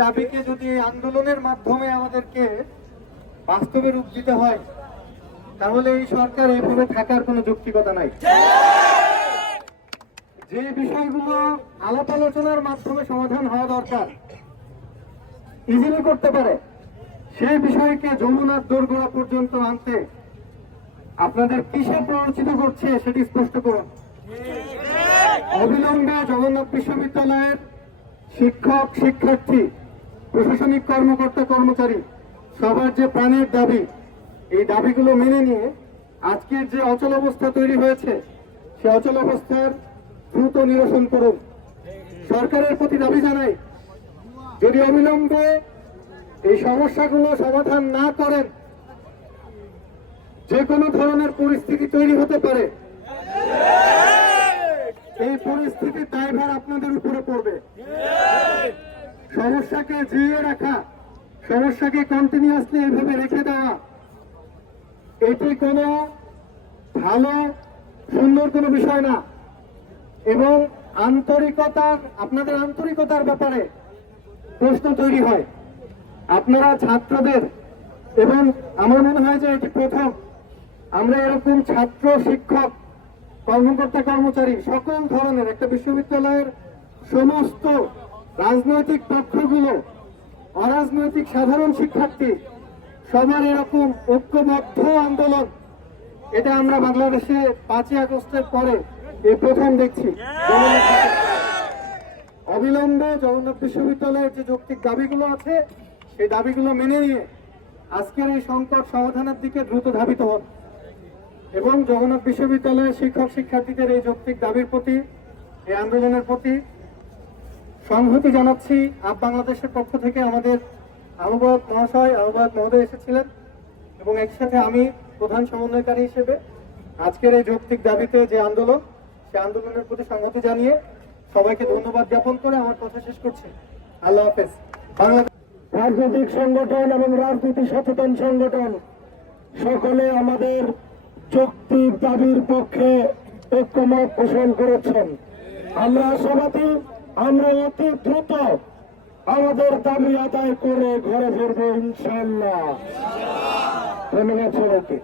দাবিকে যদি এই আন্দোলনের মাধ্যমে আমাদেরকে বাস্তবে রূপ দিতে হয়, তাহলে এই সরকার এইভাবে থাকার কোনো যৌক্তিকতা নাই। যে বিষয়গুলো আলাপ আলোচনার মাধ্যমে সমাধান হওয়া দরকার ইজিলি করতে পারে, সেই বিষয়কে যমুনার দোরগোড়া পর্যন্ত আনতে আপনাদের কিসে প্ররোচিত করছে সেটি স্পষ্ট করুন। অবিলম্বে জগন্নাথ বিশ্ববিদ্যালয়ের শিক্ষক, শিক্ষার্থী প্রশাসনিক কর্মকর্তা কর্মচারী, সবার যে প্রাণের দাবি, এই দাবিগুলো মেনে নিয়ে আজকের যে অচল অবস্থা তৈরি হয়েছে, সে অচল অবস্থার দ্রুত নিরসন করুন। সরকারের প্রতি দাবি জানাই, যদি অবিলম্বে এই সমস্যাগুলো সমাধান না করেন, যে কোনো ধরনের পরিস্থিতি তৈরি হতে পারে। এই পরিস্থিতির দায়ভার আপনাদের উপরে পড়বে। সমস্যাকে জিয়ে রাখা, সমস্যাকে কন্টিনিউয়াসলি এইভাবে রেখে দেওয়া, এটি কোনো ভালো, সুন্দর কোনো বিষয় না। এবং আন্তরিকতার, আপনাদের আন্তরিকতার ব্যাপারে প্রশ্ন তৈরি হয়। আপনারা ছাত্রদের, এবং আমার মনে হয় যে এটি প্রথম, আমরা এরকম ছাত্র, শিক্ষক, কর্মকর্তা, কর্মচারী, সকল ধরনের একটা বিশ্ববিদ্যালয়ের সমস্ত রাজনৈতিক পক্ষগুলো অরাজনৈতিক সাধারণ শিক্ষার্থী সবার এরকম ঐক্যবদ্ধ আন্দোলন, এটা আমরা বাংলাদেশে পাঁচই আগস্টের পরে এই প্রথম দেখছি। অবিলম্বে জগন্নাথ বিশ্ববিদ্যালয়ের যে যৌক্তিক দাবিগুলো আছে, সেই দাবিগুলো মেনে নিয়ে আজকের এই সংকট সমাধানের দিকে দ্রুত ধাবিত হন। এবং জগন্নাথ বিশ্ববিদ্যালয়ের শিক্ষক শিক্ষার্থীদের এই যৌক্তিক দাবির প্রতি, এই আন্দোলনের প্রতি সংহতি জানাচ্ছি, আপ বাংলাদেশের পক্ষ থেকে আমাদের আহ্বায়ক মহাশয়, আহ্বায়ক মহোদয় এসেছিলেন এবং একসাথে আমি প্রধান সমন্বয়কারী হিসেবে আজকের এই যৌক্তিক দাবিতে যে আন্দোলন, সে আন্দোলনের প্রতি সংহতি জানিয়ে সবাইকে ধন্যবাদ জ্ঞাপন করে আমার কথা শেষ করছি। আল্লাহ হাফেজ। বাংলাদেশ রাজনৈতিক সংগঠন এবং রাজনীতি সচেতন সংগঠন সকলে আমাদের যৌক্তিক দাবির পক্ষে ঐক্যমত পোষণ করেছেন। আমরা আশাবাদী আমরা অতি দ্রুত আমাদের দাবি আদায় করে ঘরে ফিরবো ইনশাল্লাহ ধন্যবাদ সবাইকে।